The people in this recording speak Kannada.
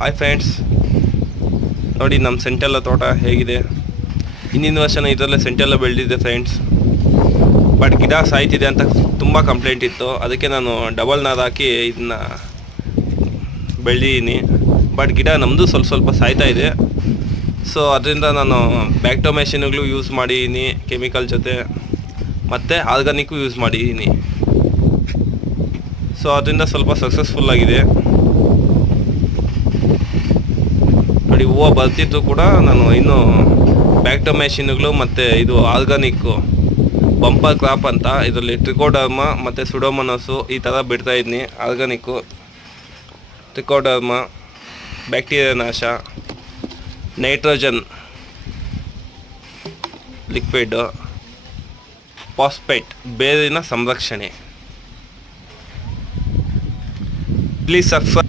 ಹಾಯ್ ಫ್ರೆಂಡ್ಸ್, ನೋಡಿ ನಮ್ಮ ಸೆಂಟೆಲ್ಲ ತೋಟ ಹೇಗಿದೆ. ಹಿಂದಿನ ವರ್ಷನ ಇದರಲ್ಲೇ ಸೆಂಟೆಲ್ಲ ಬೆಳೆದಿದೆ ಫ್ರೆಂಡ್ಸ್. ಬಟ್ ಗಿಡ ಸಾಯ್ತಿದೆ ಅಂತ ತುಂಬ ಕಂಪ್ಲೇಂಟ್ ಇತ್ತು. ಅದಕ್ಕೆ ನಾನು ಡಬಲ್ ನಾರು ಹಾಕಿ ಇದನ್ನ ಬೆಳೆದಿದ್ದೀನಿ. ಬಟ್ ಗಿಡ ನಮ್ಮದು ಸ್ವಲ್ಪ ಸಾಯ್ತಾ ಇದೆ. ಸೊ ಅದರಿಂದ ನಾನು ಬ್ಯಾಕ್ಟೋಮೆಷಿನ್ಗಳು ಯೂಸ್ ಮಾಡಿದ್ದೀನಿ ಕೆಮಿಕಲ್ ಜೊತೆ, ಮತ್ತು ಆರ್ಗಾನಿಕ್ಕು ಯೂಸ್ ಮಾಡಿದ್ದೀನಿ. ಸೊ ಅದರಿಂದ ಸ್ವಲ್ಪ ಸಕ್ಸಸ್ಫುಲ್ ಆಗಿದೆ. ನೋಡಿ, ಹೂವು ಬರ್ತಿದ್ದು ಕೂಡ ನಾನು ಇನ್ನೂ ಬ್ಯಾಕ್ಟೋಮೆಷಿನ್ಗಳು ಮತ್ತು ಇದು ಆರ್ಗಾನಿಕ್ಕು ಬಂಪರ್ ಕ್ರಾಪ್ ಅಂತ ಇದರಲ್ಲಿ ಟ್ರಿಕೋಡರ್ಮ ಮತ್ತು ಸುಡೋಮೋನಾಸು ಈ ಥರ ಬಿಡ್ತಾಯಿದ್ದೀನಿ. ಆರ್ಗಾನಿಕ್ಕು, ಟ್ರಿಕೋಡರ್ಮ ಬ್ಯಾಕ್ಟೀರಿಯಾ ನಾಶ, ನೈಟ್ರೋಜನ್ ಲಿಕ್ವಿಡ್, ಫಾಸ್ಫೇಟ್ ಬೇರಿನ ಸಂರಕ್ಷಣೆ. Please subscribe.